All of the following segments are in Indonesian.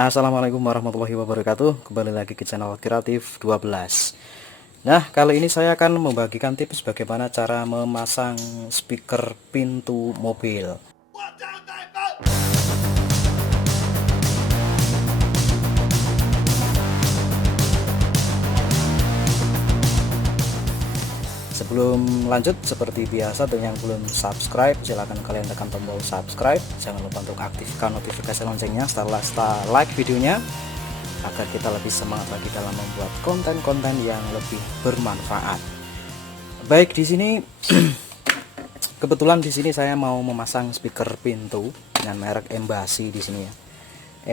Assalamualaikum warahmatullahi wabarakatuh. Kembali lagi ke channel Kreatif 12. Nah, kali ini saya akan membagikan tips bagaimana cara memasang speaker pintu mobil. Sebelum lanjut, seperti biasa, untuk yang belum subscribe, silahkan kalian tekan tombol subscribe. Jangan lupa untuk aktifkan notifikasi loncengnya setelah like videonya, agar kita lebih semangat lagi dalam membuat konten-konten yang lebih bermanfaat. Baik, di sini kebetulan di sini saya mau memasang speaker pintu dengan merek Embassy di sini ya.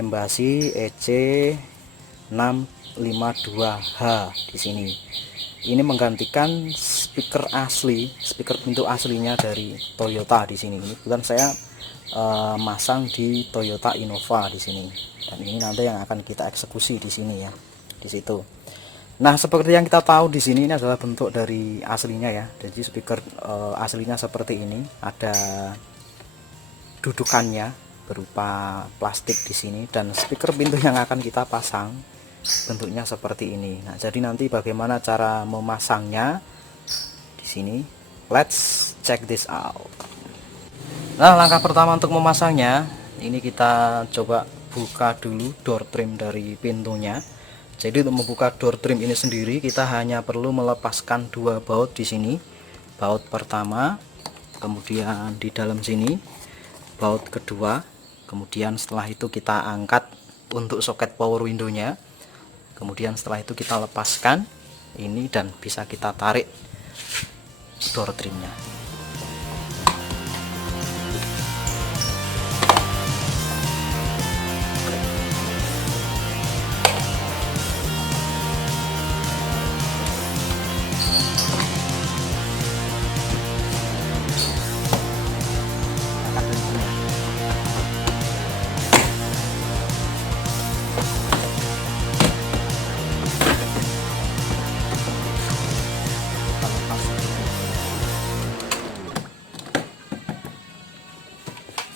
Embassy EC652H di sini. Ini menggantikan speaker asli, speaker pintu aslinya dari Toyota di sini. Ini kebetulan saya masang di Toyota Innova di sini. Dan ini nanti yang akan kita eksekusi di sini ya, di situ. Nah, seperti yang kita tahu di sini, ini adalah bentuk dari aslinya ya. Jadi speaker aslinya seperti ini, ada dudukannya berupa plastik di sini, dan speaker pintu yang akan kita pasang bentuknya seperti ini. Nah, jadi nanti bagaimana cara memasangnya di sini? Let's check this out. Nah, langkah pertama untuk memasangnya, ini kita coba buka dulu door trim dari pintunya. Jadi untuk membuka door trim ini sendiri, kita hanya perlu melepaskan dua baut di sini. Baut pertama, kemudian di dalam sini baut kedua, kemudian setelah itu kita angkat untuk soket power windownya. Kemudian setelah itu kita lepaskan ini dan bisa kita tarik door trimnya.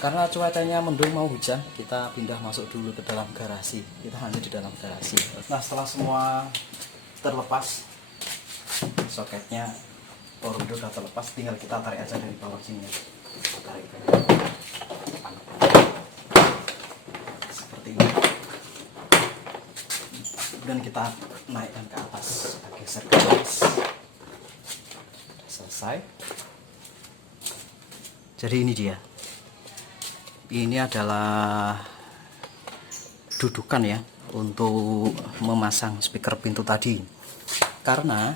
Karena cuacanya mendung mau hujan, kita pindah masuk dulu ke dalam garasi. Kita hanya di dalam garasi. Nah, setelah semua terlepas, soketnya power window sudah terlepas, tinggal kita tarik aja dari bawah sini. Tarik seperti ini. Dan kita naikkan ke atas, kita geser ke atas. Selesai. Jadi ini dia. Ini adalah dudukan ya untuk memasang speaker pintu tadi. Karena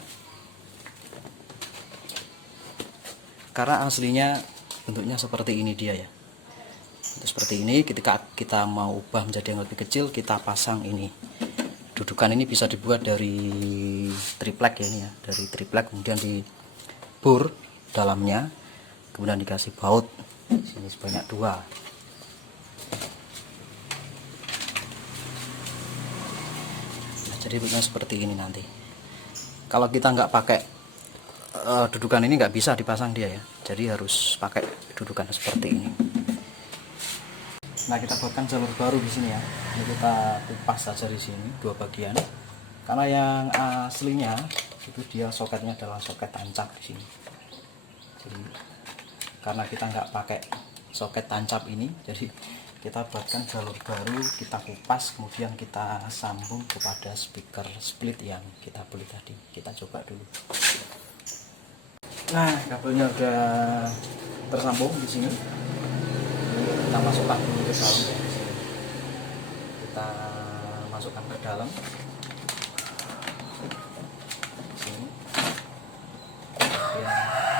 aslinya bentuknya seperti ini dia ya. Seperti ini, ketika kita mau ubah menjadi yang lebih kecil, kita pasang ini. Dudukan ini bisa dibuat dari triplek ya, ini ya, dari triplek, kemudian dibor dalamnya, kemudian dikasih baut sini sebanyak 2. Jadi bentuknya seperti ini nanti. Kalau kita nggak pakai dudukan ini, nggak bisa dipasang dia ya. Jadi harus pakai dudukan seperti ini. Nah, kita buatkan jalur baru di sini ya. Ini kita kupas saja di sini dua bagian. Karena yang aslinya itu dia soketnya adalah soket tancap di sini. Jadi karena kita nggak pakai soket tancap ini, jadi kita buatkan jalur baru, kita kupas, kemudian kita sambung kepada speaker split yang kita beli tadi. Kita coba dulu. Nah, kabelnya udah tersambung di sini. Kita masukkan dulu ke dalam ya. Kita masukkan ke dalam. Sini. Kemudian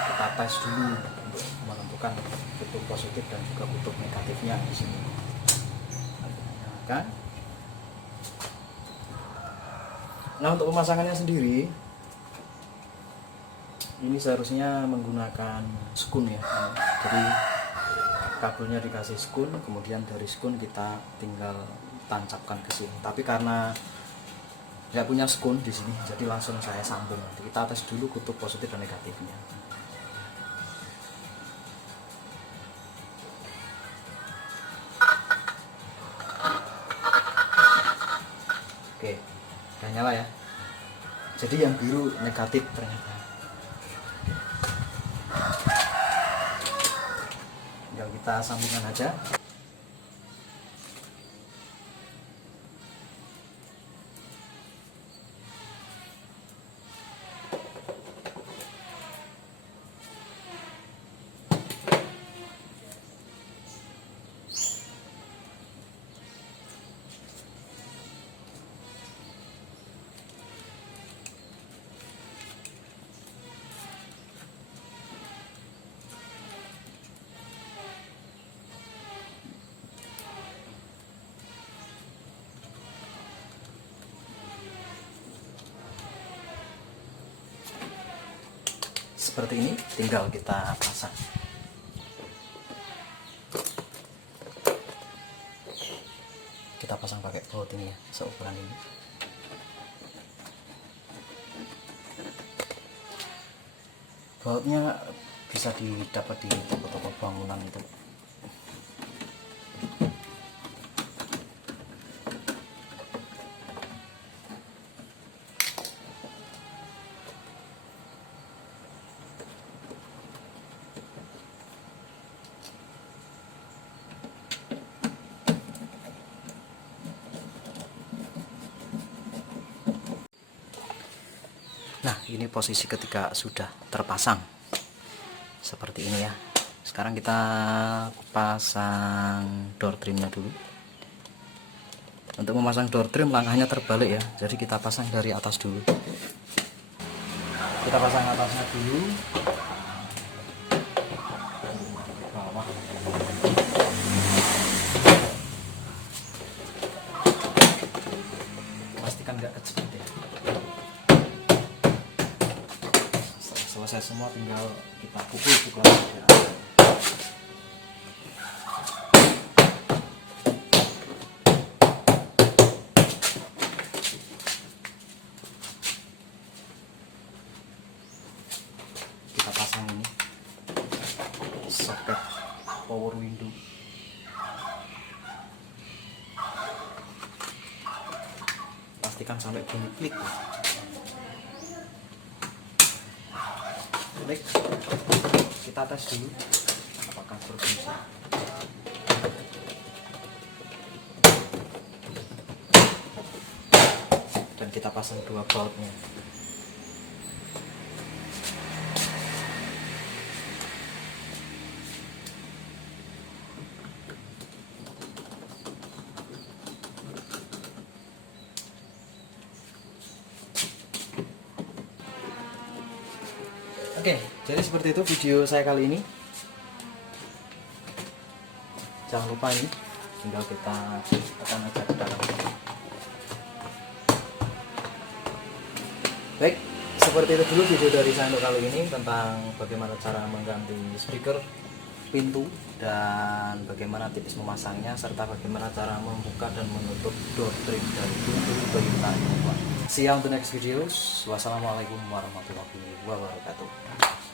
kita tes dulu untuk menentukan kutub positif dan juga kutub negatifnya di sini. Kan? Nah, untuk pemasangannya sendiri, ini seharusnya menggunakan skun ya. Jadi kabelnya dikasih skun, kemudian dari skun kita tinggal tancapkan ke sini. Tapi karena tidak punya skun di sini, jadi langsung saya sambung. Kita tes dulu kutub positif dan negatifnya. Oke, udah nyala ya. Jadi yang biru negatif ternyata. Tinggal kita sambungkan aja. Seperti ini, tinggal kita pasang. Kita pasang pakai baut ini ya, seukuran ini. Bautnya bisa didapat di toko-toko bangunan itu. Nah, ini posisi ketika sudah terpasang seperti ini ya. Sekarang kita pasang door trimnya dulu. Untuk memasang door trim langkahnya terbalik ya, jadi kita pasang dari atas dulu. Kita pasang atasnya dulu, bawah. Pastikan nggak kejepit ya. Selesai semua, tinggal kita pukul aja. Kita pasang ini soket power window. Pastikan sampai bunyi klik ya. Baik, kita tes dulu apakah berfungsi. Dan kita pasang dua bautnya. Oke, jadi seperti itu video saya kali ini. Jangan lupa ini, tinggal kita tekan aja ke dalam. Baik, seperti itu dulu video dari saya untuk kali ini tentang bagaimana cara mengganti speaker pintu dan bagaimana tips memasangnya, serta bagaimana cara membuka dan menutup door trim dari pintu Toyota Innova. See you on the next videos. Wassalamualaikum warahmatullahi wabarakatuh.